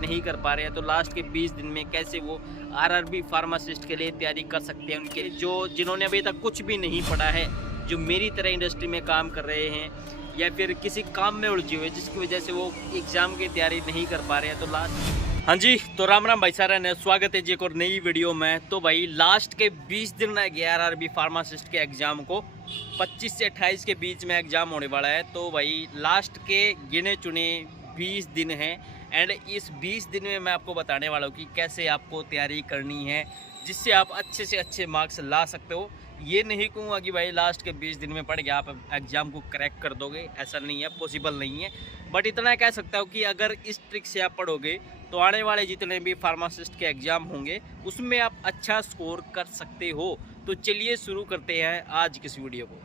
नहीं कर पा रहे हैं तो लास्ट के 20 दिन में कैसे वो आरआरबी फार्मासिस्ट के लिए तैयारी कर सकते हैं। उनके जो जिन्होंने अभी तक कुछ भी नहीं पढ़ा है, जो मेरी तरह इंडस्ट्री में काम कर रहे हैं या फिर किसी काम में उलझे हुए जिसकी वजह से वो एग्ज़ाम की तैयारी नहीं कर पा रहे हैं, तो लास्ट हाँ जी, तो राम राम भाई सारा ने स्वागत है जी एक और नई वीडियो में। तो भाई लास्ट के 20 दिन रह गए आरआरबी फार्मासिस्ट के एग्ज़ाम को, 25 से 28 के बीच में एग्ज़ाम होने वाला है। तो भाई लास्ट के गिने चुने 20 दिन हैं एंड इस 20 दिन में मैं आपको बताने वाला हूँ कि कैसे आपको तैयारी करनी है जिससे आप अच्छे से अच्छे मार्क्स ला सकते हो। ये नहीं कहूँगा कि भाई लास्ट के 20 दिन में पढ़ के आप एग्ज़ाम को क्रैक कर दोगे, ऐसा नहीं है, पॉसिबल नहीं है। बट इतना कह सकता हूँ कि अगर इस ट्रिक से आप पढ़ोगे तो आने वाले जितने भी फार्मासिस्ट के एग्ज़ाम होंगे उसमें आप अच्छा स्कोर कर सकते हो। तो चलिए शुरू करते हैं आज की इस वीडियो को।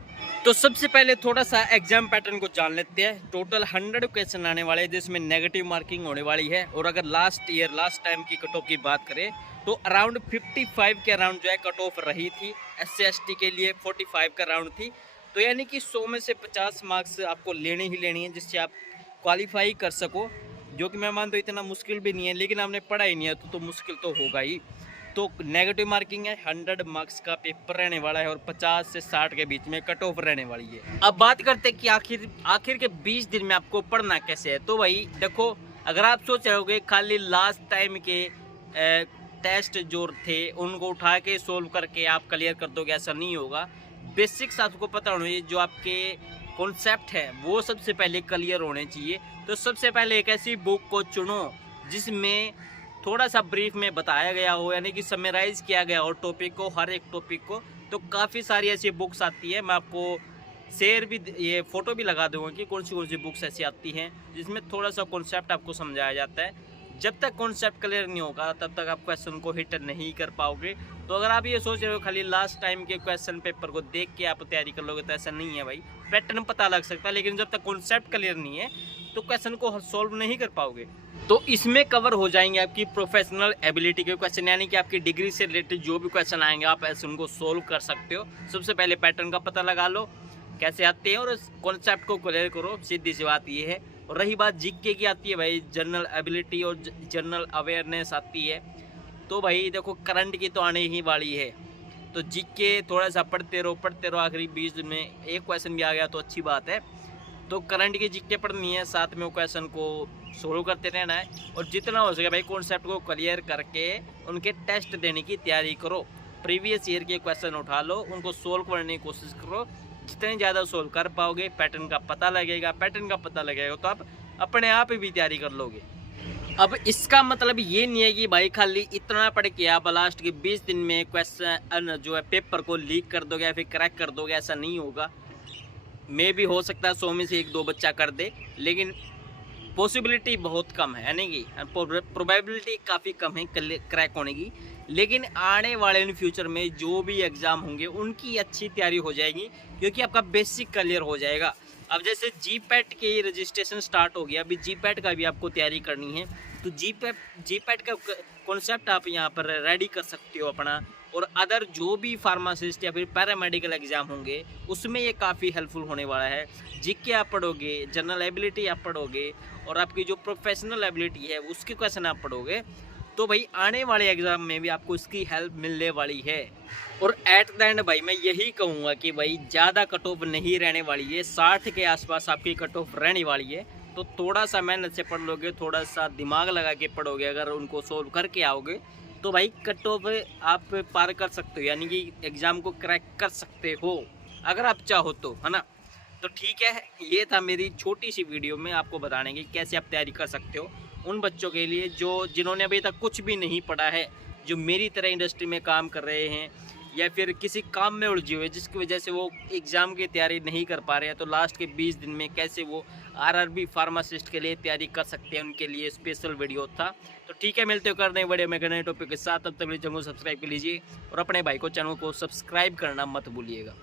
तो सबसे पहले थोड़ा सा एग्जाम पैटर्न को जान लेते हैं। टोटल 100 क्वेश्चन आने वाले हैं जिसमें नेगेटिव मार्किंग होने वाली है। और अगर लास्ट टाइम की कट ऑफ की बात करें तो अराउंड 55 के अराउंड जो है कट ऑफ रही थी। SC ST के लिए 45 का राउंड थी। तो यानी कि 100 में से 50 मार्क्स आपको लेने ही लेनी है जिससे आप क्वालिफाई कर सको, जो कि मैं मानता हूँ इतना मुश्किल भी नहीं है, लेकिन आपने पढ़ा ही नहीं है तो मुश्किल तो होगा ही। तो नेगेटिव मार्किंग है, 100 मार्क्स का पेपर रहने वाला है और 50 से 60 के बीच में कट ऑफ रहने वाली है। अब बात करते हैं कि आखिर के 20 दिन में आपको पढ़ना कैसे है। तो भाई देखो, अगर आप सोच रहे होगे खाली लास्ट टाइम के टेस्ट जो थे उनको उठा के सोल्व करके आप क्लियर कर दोगे, ऐसा नहीं होगा। बेसिक्स आपको पता होना चाहिए, जो आपके कॉन्सेप्ट है वो सबसे पहले क्लियर होने चाहिए। तो सबसे पहले एक ऐसी बुक को चुनो जिसमें थोड़ा सा ब्रीफ में बताया गया हो, यानी कि समराइज किया गया हो टॉपिक को, हर एक टॉपिक को। तो काफ़ी सारी ऐसी बुक्स आती है, मैं आपको शेयर भी, ये फ़ोटो भी लगा दूँगा कि कौन सी बुक्स ऐसी आती हैं जिसमें थोड़ा सा कॉन्सेप्ट आपको समझाया जाता है। जब तक कॉन्सेप्ट क्लियर नहीं होगा तब तक आप क्वेश्चन को हिट नहीं कर पाओगे। तो अगर आप ये सोच रहे हो खाली लास्ट टाइम के क्वेश्चन पेपर को देख के आप तैयारी कर लोगे तो ऐसा नहीं है भाई। पैटर्न पता लग सकता है, लेकिन जब तक कॉन्सेप्ट क्लियर नहीं है तो क्वेश्चन को सॉल्व नहीं कर पाओगे। तो इसमें कवर हो जाएंगे आपकी प्रोफेशनल एबिलिटी के क्वेश्चन, यानी कि आपकी डिग्री से रिलेटेड जो भी क्वेश्चन आएंगे आप ऐसे उनको सोल्व कर सकते हो। सबसे पहले पैटर्न का पता लगा लो कैसे आते हैं और कॉन्सेप्ट को क्लियर करो, सीधी सी बात ये है। और रही बात जीके की आती है भाई, जनरल एबिलिटी और जनरल अवेयरनेस आती है। तो भाई देखो, करंट की तो आने ही वाली है, तो जीके थोड़ा सा पढ़ते रहो। आखिरी 20 दिन में एक क्वेश्चन भी आ गया तो अच्छी बात है। तो करंट की जीके पढ़नी है, साथ में वो क्वेश्चन को सोल्व करते रहना है और जितना हो सके भाई कॉन्सेप्ट को क्लियर करके उनके टेस्ट देने की तैयारी करो। प्रीवियस ईयर के क्वेश्चन उठा लो, उनको सोल्व करने की कोशिश करो। जितने ज़्यादा सोल्व कर पाओगे, पैटर्न का पता लगेगा तो आप अपने आप ही भी तैयारी कर लोगे। अब इसका मतलब ये नहीं है कि भाई खाली इतना पढ़ के आप लास्ट के 20 दिन में क्वेश्चन जो है पेपर को लीक कर दोगे या फिर क्रैक कर दोगे, ऐसा नहीं होगा। मे भी हो सकता है 100 में से 1-2 बच्चा कर दे, लेकिन पॉसिबिलिटी बहुत कम है, यानी कि प्रोबेबिलिटी काफ़ी कम है क्रैक होने की। लेकिन आने वाले इन फ्यूचर में जो भी एग्ज़ाम होंगे उनकी अच्छी तैयारी हो जाएगी, क्योंकि आपका बेसिक क्लियर हो जाएगा। अब जैसे जीपैट के रजिस्ट्रेशन स्टार्ट हो गया, अभी जीपैट का भी आपको तैयारी करनी है। तो जीपैट का कॉन्सेप्ट आप यहाँ पर रेडी कर सकते हो अपना। और अदर जो भी फार्मासिस्ट या फिर पैरामेडिकल एग्ज़ाम होंगे उसमें ये काफ़ी हेल्पफुल होने वाला है। जीके आप पढ़ोगे, जनरल एबिलिटी आप पढ़ोगे और आपकी जो प्रोफेशनल एबिलिटी है उसके क्वेश्चन आप पढ़ोगे, तो भाई आने वाले एग्ज़ाम में भी आपको इसकी हेल्प मिलने वाली है। और एट द एंड भाई मैं यही कहूँगा कि भाई ज़्यादा कट ऑफ नहीं रहने वाली है, 60 के आसपास आपकी कट ऑफ रहने वाली है। तो थोड़ा सा मेहनत से पढ़ लोगे, थोड़ा सा दिमाग लगा के पढ़ोगे, अगर उनको सोल्व करके आओगे तो भाई कट ऑफ आप पार कर सकते हो, यानी कि एग्ज़ाम को क्रैक कर सकते हो अगर आप चाहो तो, है ना। तो ठीक है, ये था मेरी छोटी सी वीडियो में आपको बताने की कैसे आप तैयारी कर सकते हो उन बच्चों के लिए जिन्होंने अभी तक कुछ भी नहीं पढ़ा है, जो मेरी तरह इंडस्ट्री में काम कर रहे हैं या फिर किसी काम में उलझे हुए जिसकी वजह से वो एग्ज़ाम की तैयारी नहीं कर पा रहे हैं। तो लास्ट के 20 दिन में कैसे वो आरआरबी फार्मासिस्ट के लिए तैयारी कर सकते हैं, उनके लिए स्पेशल वीडियो था। तो ठीक है, मिलते हो कर नए वीडियो में नए टॉपिक के साथ। तब तक चैनल को सब्सक्राइब कर लीजिए और अपने भाई को चैनल को सब्सक्राइब करना मत भूलिएगा।